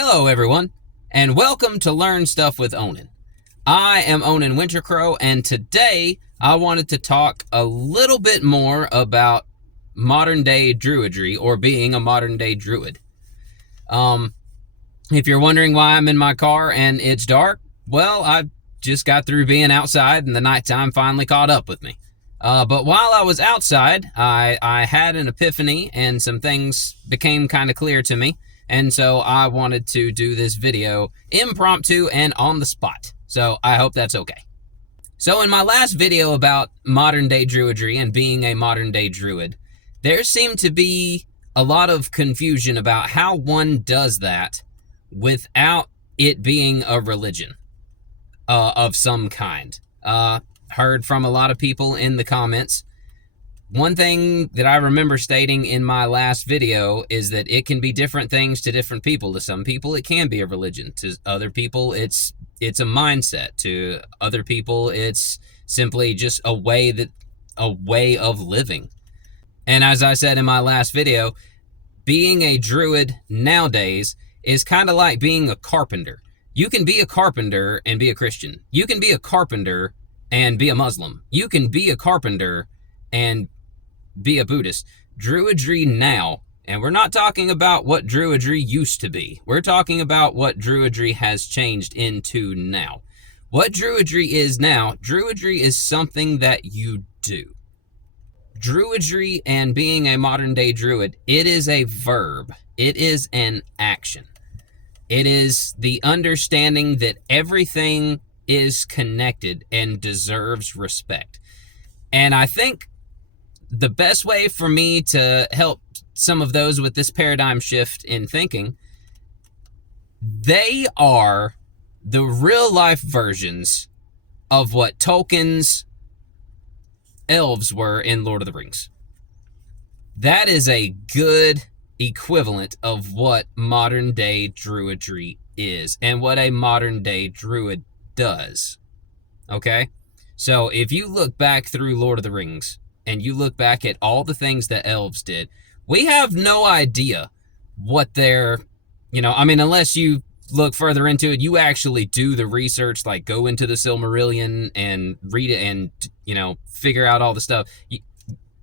Hello everyone, and welcome to Learn Stuff with Onen. I am Onen Wintercrow, and today I wanted to talk a little bit more about modern day druidry, or being a modern day druid. If you're wondering why I'm in my car and it's dark, well, I just got through being outside and the nighttime finally caught up with me. But while I was outside, I had an epiphany and some things became kind of clear to me. And so I wanted to do this video impromptu and on the spot. So I hope that's okay. So in my last video about modern day druidry and being a modern day druid, there seemed to be a lot of confusion about how one does that without it being a religion of some kind. Heard from a lot of people in the comments. One thing that I remember stating in my last video is that it can be different things to different people. To some people, it can be a religion. To other people, it's a mindset. To other people, it's simply just a way of living. And as I said in my last video, being a druid nowadays is kind of like being a carpenter. You can be a carpenter and be a Christian. You can be a carpenter and be a Muslim. You can be a carpenter and be a Buddhist. Druidry now, and we're not talking about what druidry used to be. We're talking about what druidry has changed into now. What druidry is now, druidry is something that you do. Druidry and being a modern day druid, it is a verb. It is an action. It is the understanding that everything is connected and deserves respect. And I think the best way for me to help some of those with this paradigm shift in thinking, they are the real life versions of what Tolkien's elves were in Lord of the Rings. That is a good equivalent of what modern day druidry is and what a modern day druid does. Okay? So if you look back through Lord of the Rings, and you look back at all the things that elves did, we have no idea what they're, unless you look further into it, you actually do the research, like go into the Silmarillion and read it and, figure out all the stuff.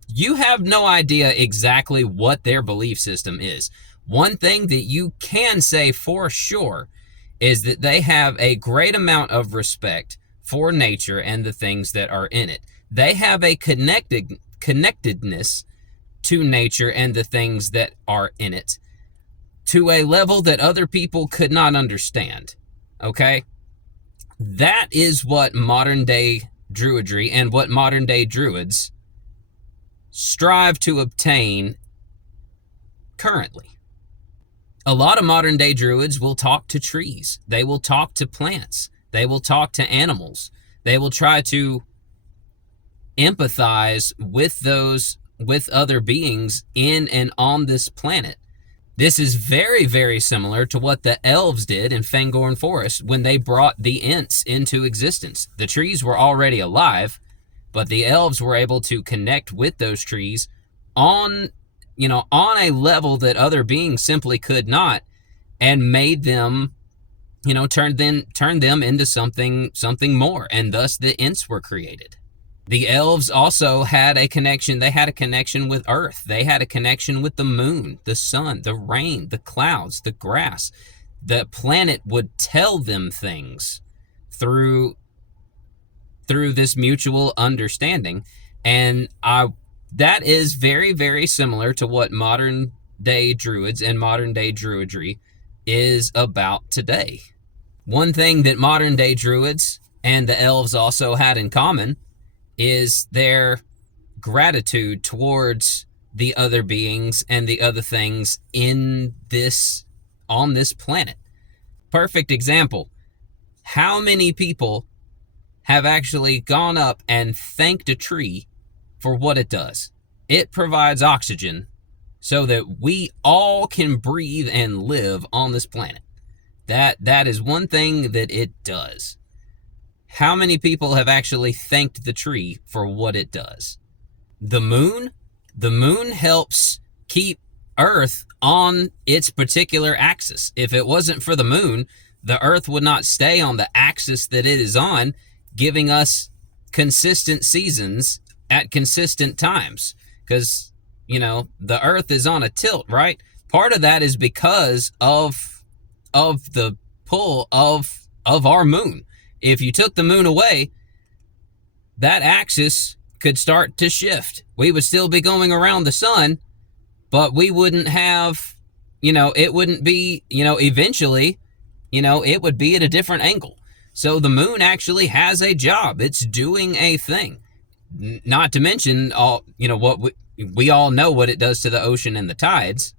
You have no idea exactly what their belief system is. One thing that you can say for sure is that they have a great amount of respect for nature and the things that are in it. They have a connectedness to nature and the things that are in it to a level that other people could not understand. Okay? That is what modern day druidry and what modern day druids strive to obtain currently. A lot of modern day druids will talk to trees. They will talk to plants. They will talk to animals. They will try to empathize with other beings in and on this planet. This is very, very similar to what the elves did in Fangorn Forest when they brought the Ents into existence. The trees were already alive, but the elves were able to connect with those trees on a level that other beings simply could not, and made them, turned them into something more, and thus the Ents were created. The elves also had a connection. They had a connection with Earth. They had a connection with the moon, the sun, the rain, the clouds, the grass. The planet would tell them things through this mutual understanding. And that is very, very similar to what modern day druids and modern day druidry is about today. One thing that modern day druids and the elves also had in common is their gratitude towards the other beings and the other things on this planet. Perfect example. How many people have actually gone up and thanked a tree for what it does? It provides oxygen so that we all can breathe and live on this planet. That is one thing that it does. How many people have actually thanked the tree for what it does? The moon helps keep Earth on its particular axis. If it wasn't for the moon, the Earth would not stay on the axis that it is on, giving us consistent seasons at consistent times. Because, you know, the Earth is on a tilt, right? Part of that is because of the pull of our moon. If you took the moon away, that axis could start to shift. We would still be going around the sun, but we wouldn't have, you know, it wouldn't be, you know, eventually, you know, it would be at a different angle. So the moon actually has a job. It's doing a thing. Not to mention, all, you know, what we all know what it does to the ocean and the tides.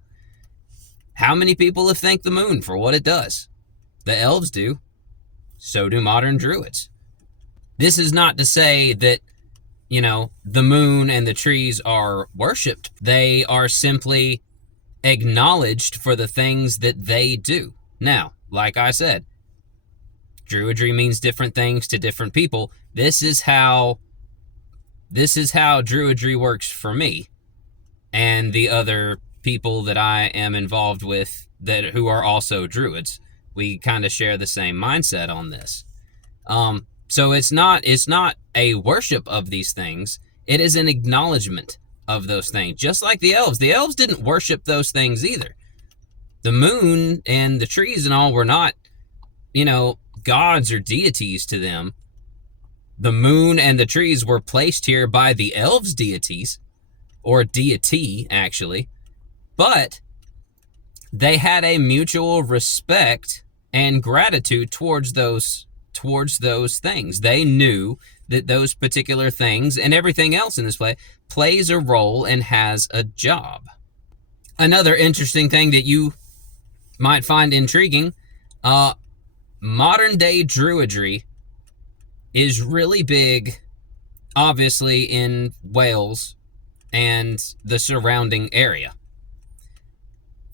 How many people have thanked the moon for what it does? The elves do. So do modern druids. This is not to say that, you know, the moon and the trees are worshipped. They are simply acknowledged for the things that they do. Now, like I said, Druidry means different things to different people. This is how Druidry works for me and the other people that I am involved with who are also Druids. We kind of share the same mindset on this. So it's not a worship of these things. It is an acknowledgement of those things. Just like the elves. The elves didn't worship those things either. The moon and the trees and all were not, you know, gods or deities to them. The moon and the trees were placed here by the elves' deities, or deity, actually. But they had a mutual respect and gratitude towards those things. They knew that those particular things and everything else in this play plays a role and has a job. Another interesting thing that you might find intriguing, modern day Druidry is really big, obviously, in Wales and the surrounding area.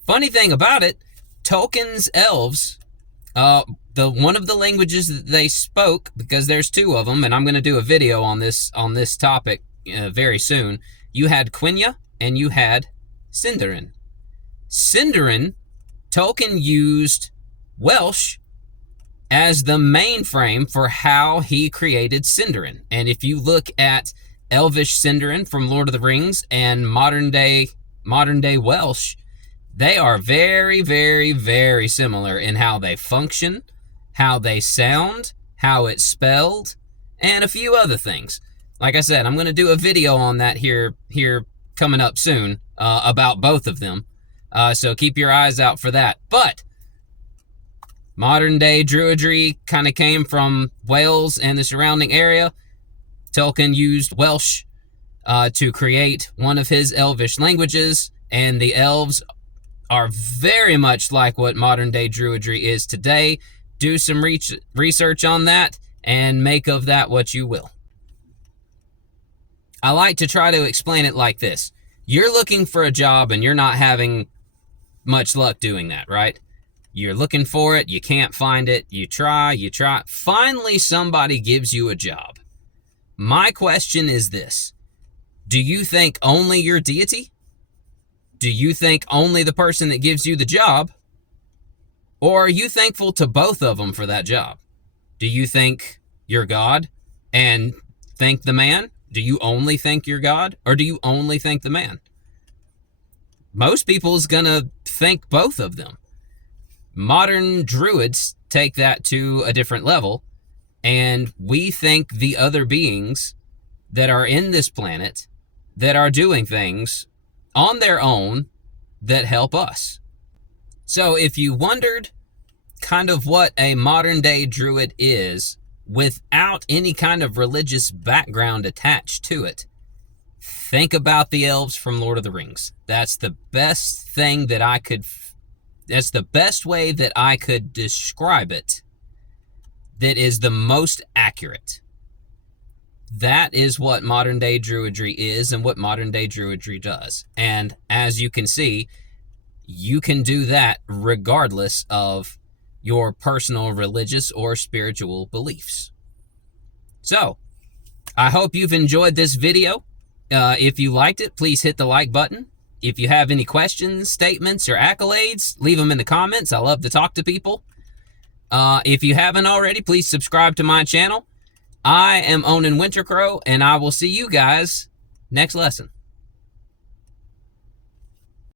Funny thing about it, Tolkien's elves, one of the languages that they spoke, because there's two of them, and I'm going to do a video on this topic very soon. You had Quenya and you had Sindarin. Sindarin, Tolkien used Welsh as the mainframe for how he created Sindarin. And if you look at Elvish Sindarin from Lord of the Rings and modern day Welsh, they are very, very, very similar in how they function, how they sound, how it's spelled, and a few other things. Like I said, I'm going to do a video on that here coming up soon about both of them. So keep your eyes out for that. But modern day Druidry kind of came from Wales and the surrounding area. Tolkien used Welsh to create one of his Elvish languages, and the elves are very much like what modern day Druidry is today. Do some research on that and make of that what you will. I like to try to explain it like this. You're looking for a job and you're not having much luck doing that, right? You're looking for it, you can't find it, you try. Finally, somebody gives you a job. My question is this. Do you thank only your deity? Do you thank only the person that gives you the job? Or are you thankful to both of them for that job? Do you thank your God and thank the man? Do you only thank your God? Or do you only thank the man? Most people is going to thank both of them. Modern druids take that to a different level, and we thank the other beings that are in this planet that are doing things on their own that help us. So if you wondered kind of what a modern day druid is without any kind of religious background attached to it, think about the elves from Lord of the Rings. That's the best thing that that's the best way that I could describe it that is the most accurate. That is what modern day Druidry is and what modern day Druidry does. And as you can see, you can do that regardless of your personal religious or spiritual beliefs. So, I hope you've enjoyed this video. If you liked it, please hit the like button. If you have any questions, statements, or accolades, leave them in the comments. I love to talk to people. If you haven't already, please subscribe to my channel. I am Onen Wintercrow, and I will see you guys next lesson.